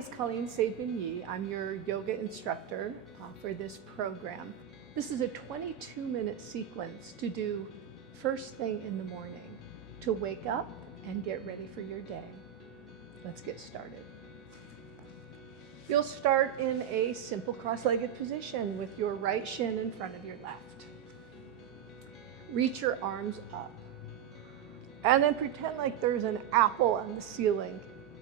is Colleen Saidman Yee. I'm your yoga instructor for this program. This is a 22-minute sequence to do first thing in the morning to wake up and get ready for your day. Let's get started. You'll start in a simple cross-legged position with your right shin in front of your left. Reach your arms up. And then pretend like there's an apple on the ceiling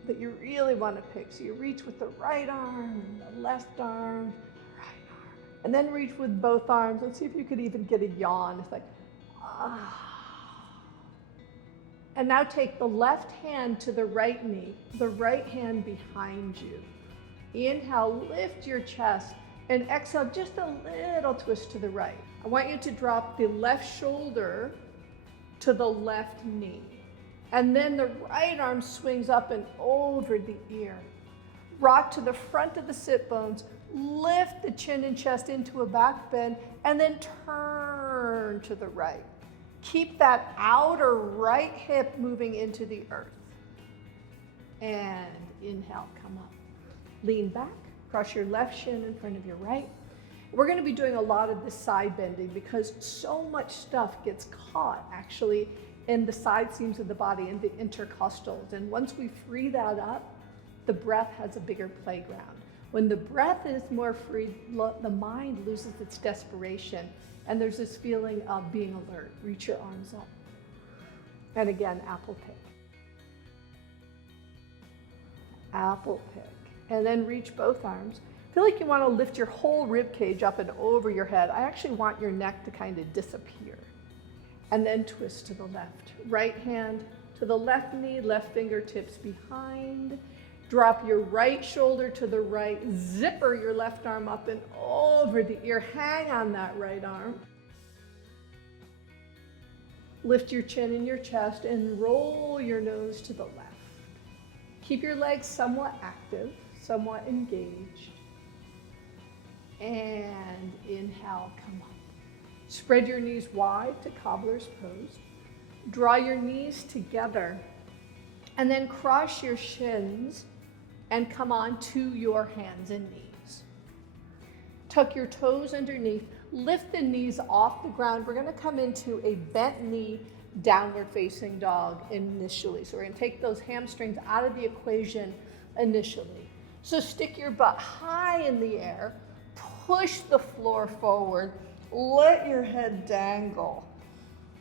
that you really want to pick. So you reach with the right arm and the left arm, right arm. And then reach with both arms. Let's see if you could even get a yawn. It's like, ah. And now take the left hand to the right knee, the right hand behind you. Inhale, lift your chest, and exhale, just a little twist to the right. I want you to drop the left shoulder to the left knee. And then the right arm swings up and over the ear. Rock to the front of the sit bones, lift the chin and chest into a back bend, and then turn to the right. Keep that outer right hip moving into the earth. And inhale, come up. Lean back, cross your left shin in front of your right. We're going to be doing a lot of this side bending because so much stuff gets caught actually in the side seams of the body and the intercostals. And once we free that up, the breath has a bigger playground. When the breath is more free, the mind loses its desperation. And there's this feeling of being alert. Reach your arms up. And again, apple pick. Apple pick. And then reach both arms. Feel like you want to lift your whole rib cage up and over your head. I actually want your neck to kind of disappear. And then twist to the left. Right hand to the left knee, left fingertips behind. Drop your right shoulder to the right. Zipper your left arm up and over the ear. Hang on that right arm. Lift your chin and your chest and roll your nose to the left. Keep your legs somewhat active, somewhat engaged. And inhale, come up. Spread your knees wide to Cobbler's pose. Draw your knees together and then cross your shins and come on to your hands and knees. Tuck your toes underneath, lift the knees off the ground. We're gonna come into a bent knee, downward facing dog initially. So we're gonna take those hamstrings out of the equation initially. So stick your butt high in the air, push the floor forward, let your head dangle.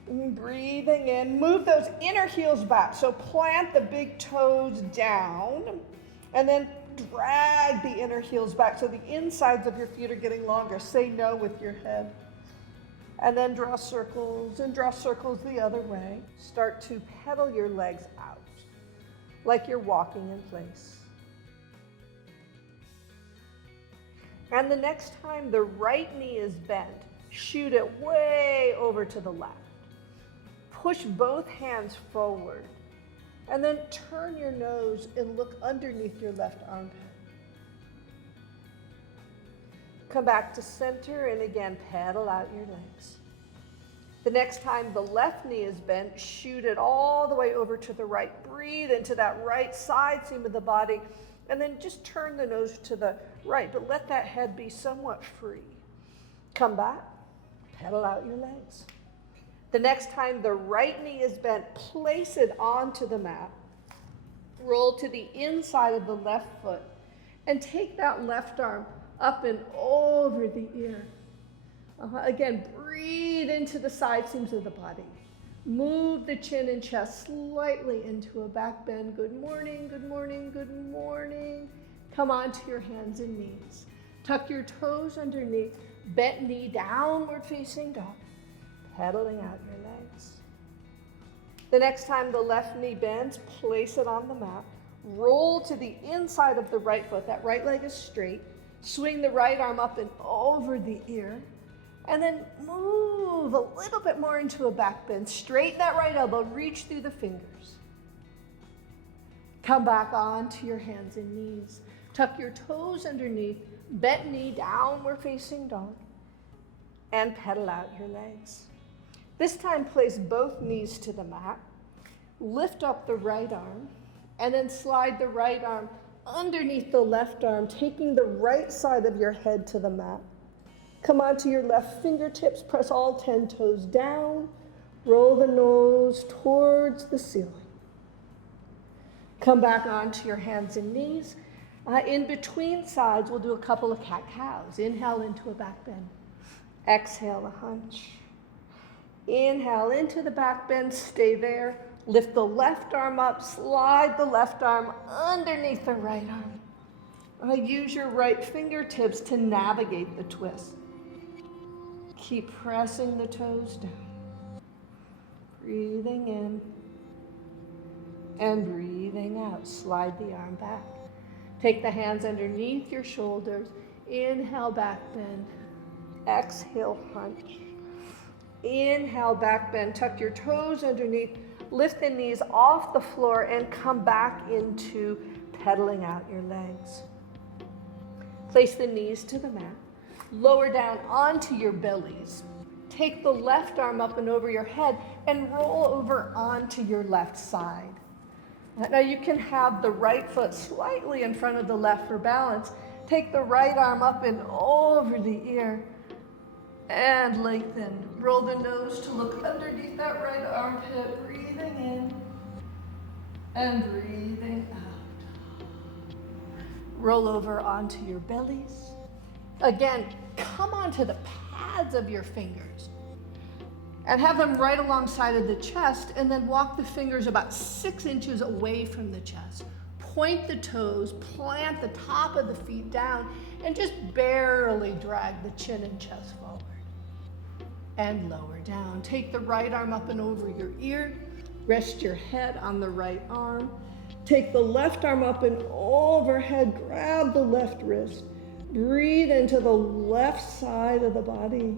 Breathing in, move those inner heels back. So plant the big toes down and then drag the inner heels back so the insides of your feet are getting longer. Say no with your head. And then draw circles and draw circles the other way. Start to pedal your legs out like you're walking in place. And the next time the right knee is bent, shoot it way over to the left. Push both hands forward. And then turn your nose and look underneath your left armpit. Come back to center and again, pedal out your legs. The next time the left knee is bent, shoot it all the way over to the right. Breathe into that right side seam of the body. And then just turn the nose to the right, but let that head be somewhat free. Come back, pedal out your legs. The next time the right knee is bent, place it onto the mat. Roll to the inside of the left foot and take that left arm up and over the ear. Again, breathe into the side seams of the body. Move the chin and chest slightly into a back bend. Good morning, good morning, good morning. Come onto your hands and knees. Tuck your toes underneath. Bent knee, downward facing dog. Pedaling out your legs. The next time the left knee bends, place it on the mat. Roll to the inside of the right foot. That right leg is straight. Swing the right arm up and over the ear. And then move a little bit more into a back bend. Straighten that right elbow, reach through the fingers. Come back onto your hands and knees. Tuck your toes underneath, bent knee, downward facing dog, and pedal out your legs. This time place both knees to the mat, lift up the right arm, and then slide the right arm underneath the left arm, taking the right side of your head to the mat. Come onto your left fingertips, press all 10 toes down, roll the nose towards the ceiling. Come back onto your hands and knees. In between sides, we'll do a couple of cat-cows. Inhale into a back bend. Exhale, a hunch. Inhale into the back bend, stay there. Lift the left arm up, slide the left arm underneath the right arm. Use your right fingertips to navigate the twist. Keep pressing the toes down. Breathing in and breathing out. Slide the arm back. Take the hands underneath your shoulders. Inhale, back bend. Exhale, hunch. Inhale, back bend. Tuck your toes underneath. Lift the knees off the floor and come back into pedaling out your legs. Place the knees to the mat. Lower down onto your bellies. Take the left arm up and over your head and roll over onto your left side. Now you can have the right foot slightly in front of the left for balance. Take the right arm up and over the ear and lengthen. Roll the nose to look underneath that right armpit. Breathing in and breathing out. Roll over onto your bellies. Again, come onto the pads of your fingers and have them right alongside of the chest, and then walk the fingers about 6 inches away from the chest. Point the toes, plant the top of the feet down, and just barely drag the chin and chest forward. And lower down. Take the right arm up and over your ear. Rest your head on the right arm. Take the left arm up and overhead. Grab the left wrist. Breathe into the left side of the body.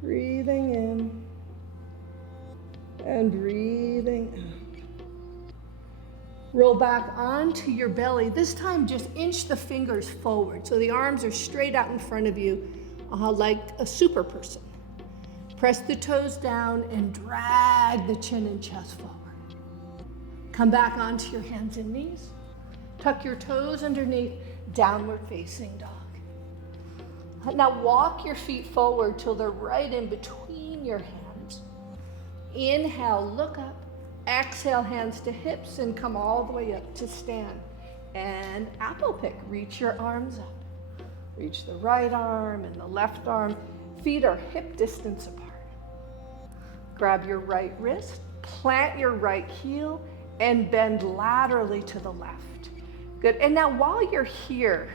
Breathing in and breathing out. Roll back onto your belly. This time just inch the fingers forward so the arms are straight out in front of you like a super person. Press the toes down and drag the chin and chest forward. Come back onto your hands and knees. Tuck your toes underneath, downward facing dog. Now walk your feet forward till they're right in between your hands. Inhale, look up. Exhale, hands to hips and come all the way up to stand. And apple pick, reach your arms up. Reach the right arm and the left arm. Feet are hip distance apart. Grab your right wrist, plant your right heel, and bend laterally to the left. Good, and now while you're here,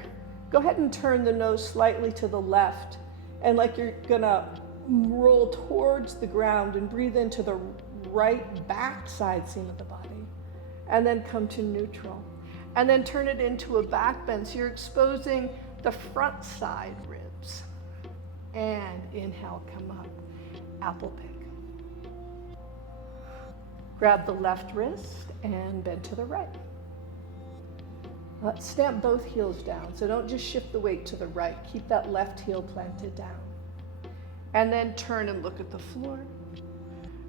go ahead and turn the nose slightly to the left, and like you're gonna roll towards the ground and breathe into the right back side seam of the body, and then come to neutral. And then turn it into a back bend, so you're exposing the front side ribs. And inhale, come up, apple pick. Grab the left wrist and bend to the right. Stamp both heels down, so don't just shift the weight to the right. Keep that left heel planted down. And then turn and look at the floor.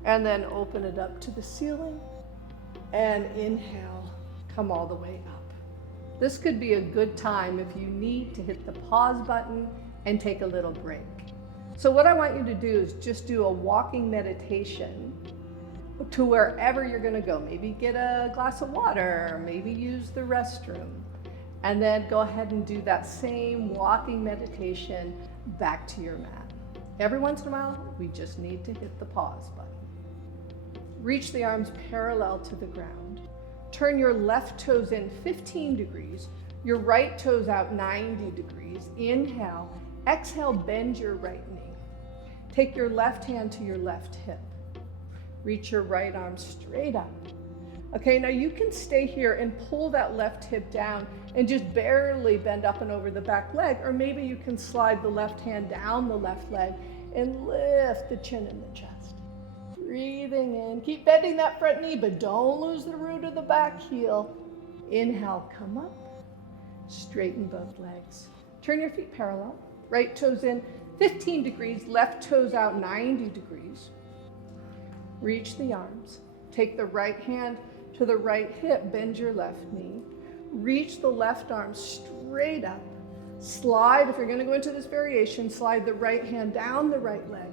And then open it up to the ceiling. And inhale, come all the way up. This could be a good time if you need to hit the pause button and take a little break. So what I want you to do is just do a walking meditation to wherever you're going to go. Maybe get a glass of water, maybe use the restroom, and then go ahead and do that same walking meditation back to your mat. Every once in a while, we just need to hit the pause button. Reach the arms parallel to the ground. Turn your left toes in 15 degrees, your right toes out 90 degrees. Inhale, exhale, bend your right knee. Take your left hand to your left hip. Reach your right arm straight up. Okay, now you can stay here and pull that left hip down and just barely bend up and over the back leg, or maybe you can slide the left hand down the left leg and lift the chin and the chest. Breathing in, keep bending that front knee, but don't lose the root of the back heel. Inhale, come up, straighten both legs. Turn your feet parallel, right toes in 15 degrees, left toes out 90 degrees. Reach the arms. Take the right hand to the right hip, bend your left knee. Reach the left arm straight up. Slide, if you're going to go into this variation, slide the right hand down the right leg.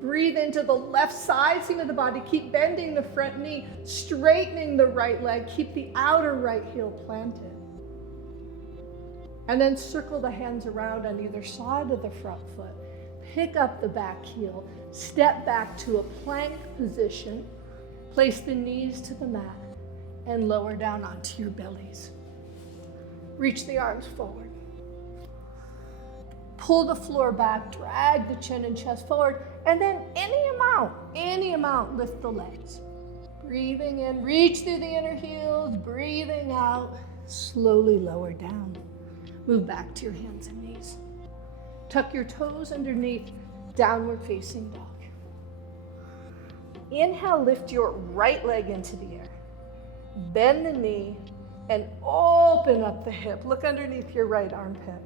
Breathe into the left side seam of the body. Keep bending the front knee, straightening the right leg. Keep the outer right heel planted. And then circle the hands around on either side of the front foot. Pick up the back heel. Step back to a plank position. Place the knees to the mat and lower down onto your bellies. Reach the arms forward. Pull the floor back, drag the chin and chest forward, and then any amount, lift the legs. Breathing in, reach through the inner heels, breathing out, slowly lower down. Move back to your hands and knees. Tuck your toes underneath, downward facing dog. Inhale, lift your right leg into the air. Bend the knee and open up the hip. Look underneath your right armpit.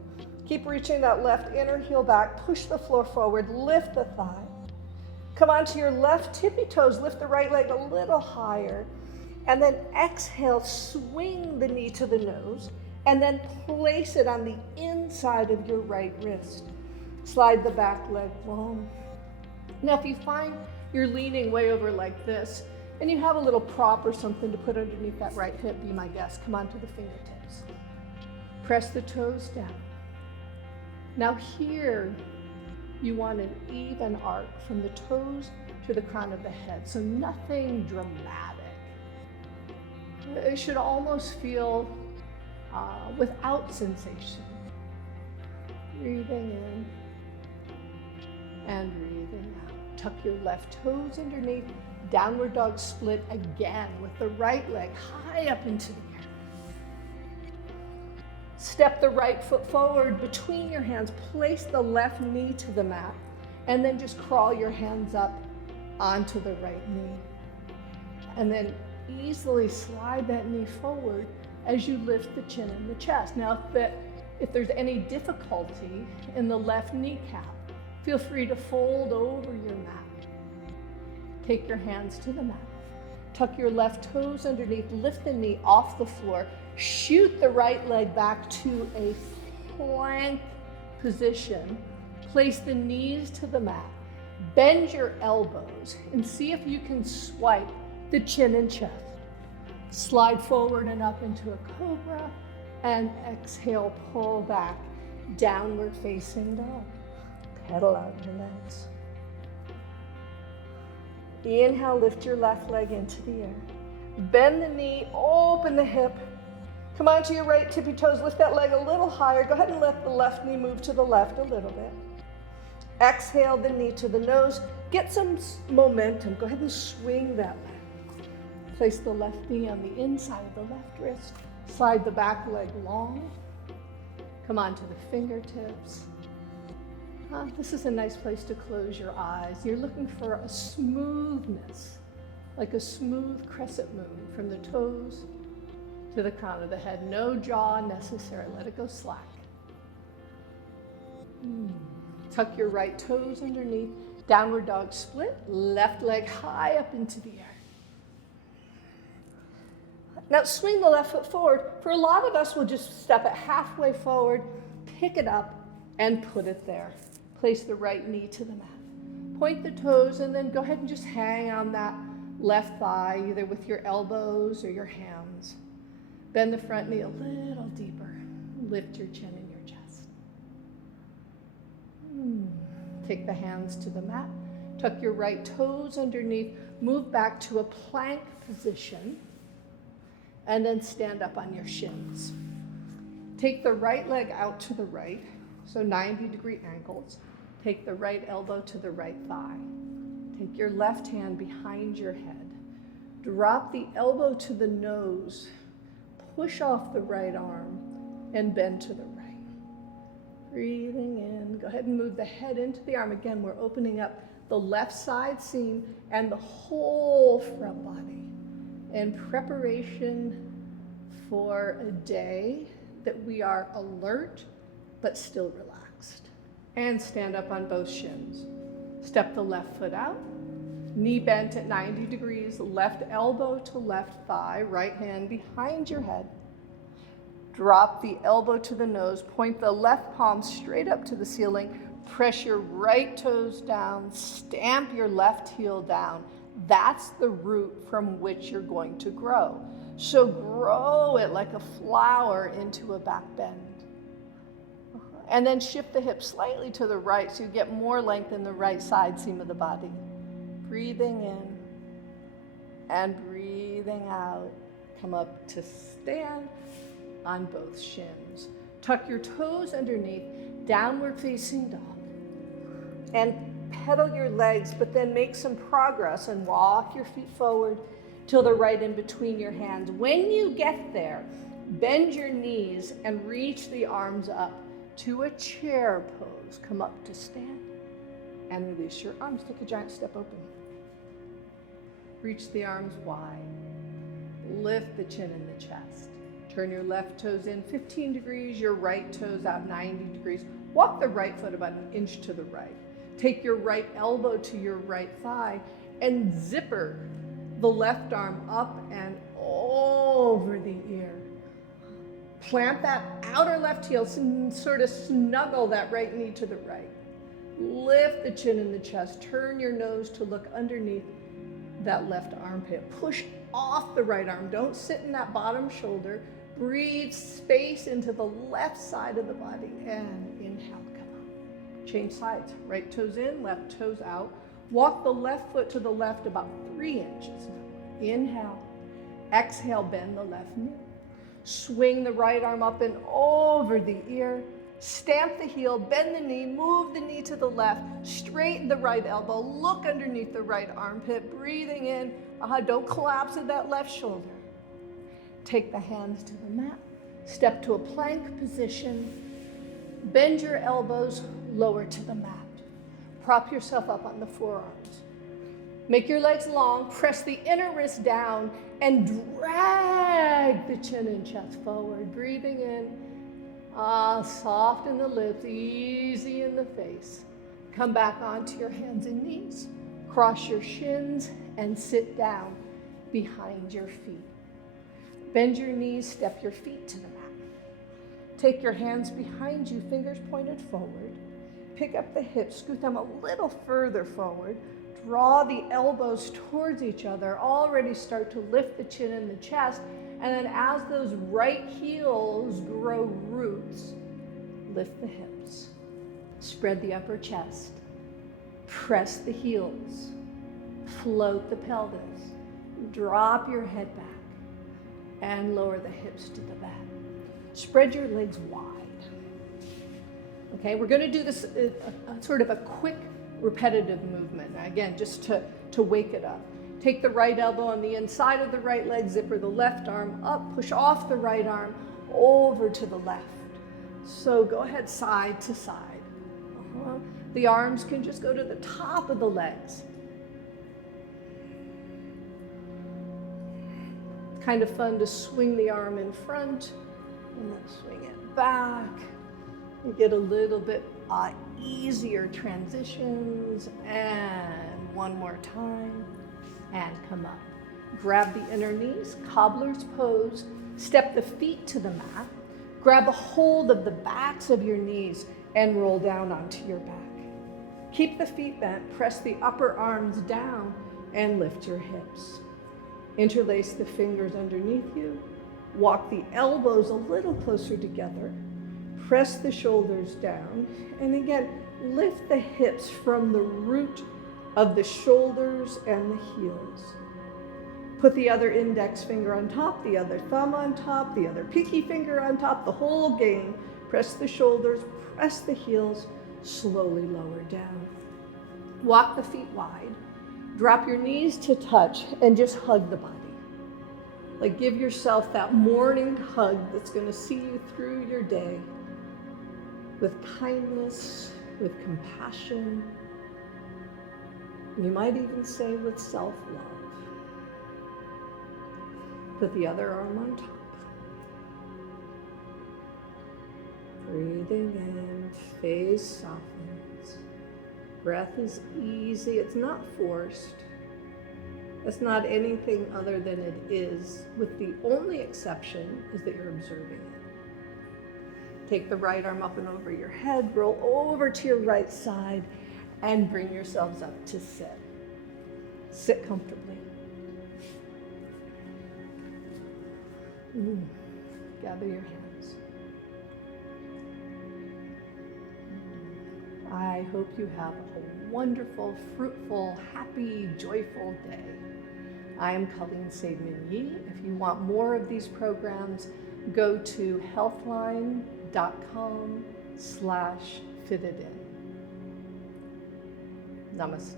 Keep reaching that left inner heel back. Push the floor forward. Lift the thigh. Come onto your left tippy toes. Lift the right leg a little higher. And then exhale, swing the knee to the nose. And then place it on the inside of your right wrist. Slide the back leg long. Now, if you find you're leaning way over like this, and you have a little prop or something to put underneath that right hip, be my guest. Come onto the fingertips. Press the toes down. Now here, you want an even arc from the toes to the crown of the head, so nothing dramatic. It should almost feel without sensation. Breathing in and breathing out. Tuck your left toes underneath. Downward dog split again with the right leg high up into the air. Step the right foot forward between your hands. Place the left knee to the mat. And then just crawl your hands up onto the right knee. And then easily slide that knee forward as you lift the chin and the chest. Now, if there's any difficulty in the left kneecap, feel free to fold over your mat. Take your hands to the mat. Tuck your left toes underneath. Lift the knee off the floor. Shoot the right leg back to a plank position. Place the knees to the mat. Bend your elbows and see if you can swipe the chin and chest. Slide forward and up into a cobra. And exhale, pull back. Downward facing dog. Pedal out your legs. Inhale, lift your left leg into the air. Bend the knee, open the hip. Come onto your right tippy toes, lift that leg a little higher. Go ahead and let the left knee move to the left a little bit. Exhale the knee to the nose. Get some momentum. Go ahead and swing that leg. Place the left knee on the inside of the left wrist. Slide the back leg long. Come onto the fingertips. This is a nice place to close your eyes. You're looking for a smoothness, like a smooth crescent moon from the toes to the crown of the head. No jaw necessary. Let it go slack. Tuck your right toes underneath. Downward dog split. Left leg high up into the air. Now swing the left foot forward. For a lot of us, we'll just step it halfway forward, pick it up, and put it there. Place the right knee to the mat. Point the toes and then go ahead and just hang on that left thigh, either with your elbows or your hands. Bend the front knee a little deeper. Lift your chin and your chest. Take the hands to the mat. Tuck your right toes underneath. Move back to a plank position. And then stand up on your shins. Take the right leg out to the right. So 90-degree ankles. Take the right elbow to the right thigh. Take your left hand behind your head. Drop the elbow to the nose. Push off the right arm and bend to the right. Breathing in. Go ahead and move the head into the arm. Again, we're opening up the left side seam and the whole front body in preparation for a day that we are alert but still relaxed. And stand up on both shins. Step the left foot out, knee bent at 90 degrees, left elbow to left thigh, right hand behind your head. Drop the elbow to the nose, point the left palm straight up to the ceiling, press your right toes down, stamp your left heel down. That's the root from which you're going to grow. So grow it like a flower into a back bend. And then shift the hips slightly to the right so you get more length in the right side seam of the body. Breathing in and breathing out. Come up to stand on both shins. Tuck your toes underneath, downward facing dog. And pedal your legs, but then make some progress and walk your feet forward till they're right in between your hands. When you get there, bend your knees and reach the arms up to a chair pose. Come up to stand and release your arms. Take a giant step open. Reach the arms wide. Lift the chin and the chest. Turn your left toes in 15 degrees, your right toes out 90 degrees. Walk the right foot about an inch to the right. Take your right elbow to your right thigh and zipper the left arm up and over the ear. Plant that outer left heel, sort of snuggle that right knee to the right. Lift the chin and the chest. Turn your nose to look underneath that left armpit. Push off the right arm. Don't sit in that bottom shoulder. Breathe space into the left side of the body and inhale. Come on. Change sides. Right toes in, left toes out. Walk the left foot to the left about 3 inches. Inhale. Exhale, bend the left knee. Swing the right arm up and over the ear. Stamp the heel, bend the knee, move the knee to the left, straighten the right elbow, look underneath the right armpit, breathing in. Don't collapse at that left shoulder. Take the hands to the mat. Step to a plank position. Bend your elbows lower to the mat. Prop yourself up on the forearms. Make your legs long, press the inner wrist down, and drag the chin and chest forward. Breathing in. Soften the lips, easy in the face. Come back onto your hands and knees. Cross your shins and sit down behind your feet. Bend your knees, step your feet to the mat. Take your hands behind you, fingers pointed forward. Pick up the hips, scoot them a little further forward. Draw the elbows towards each other. Already start to lift the chin and the chest. And then as those right heels grow roots, lift the hips. Spread the upper chest. Press the heels. Float the pelvis. Drop your head back. And lower the hips to the back. Spread your legs wide. Okay, we're going to do this sort of a quick repetitive movement. Again, just to wake it up. Take the right elbow on the inside of the right leg, zipper the left arm up, push off the right arm over to the left. So go ahead side to side. The arms can just go to the top of the legs. Kind of fun to swing the arm in front and then swing it back. You get a little bit easier transitions, and one more time. And come up. Grab the inner knees, cobbler's pose. Step the feet to the mat. Grab a hold of the backs of your knees and roll down onto your back. Keep the feet bent, press the upper arms down and lift your hips. Interlace the fingers underneath you. Walk the elbows a little closer together. Press the shoulders down. And again, lift the hips from the root of the shoulders and the heels. Put the other index finger on top, the other thumb on top, the other pinky finger on top, the whole game. Press the shoulders, press the heels, slowly lower down. Walk the feet wide. Drop your knees to touch and just hug the body. Like give yourself that morning hug that's going to see you through your day with kindness, with compassion. You might even say with self-love. Put the other arm on top. Breathing in, face softens. Breath is easy, it's not forced. It's not anything other than it is, with the only exception is that you're observing it. Take the right arm up and over your head, roll over to your right side, and bring yourselves up to sit. Sit comfortably. Gather your hands. I hope you have a wonderful, fruitful, happy, joyful day. I am Colleen Saidman Yee. If you want more of these programs, go to healthline.com/fititin. Namaste.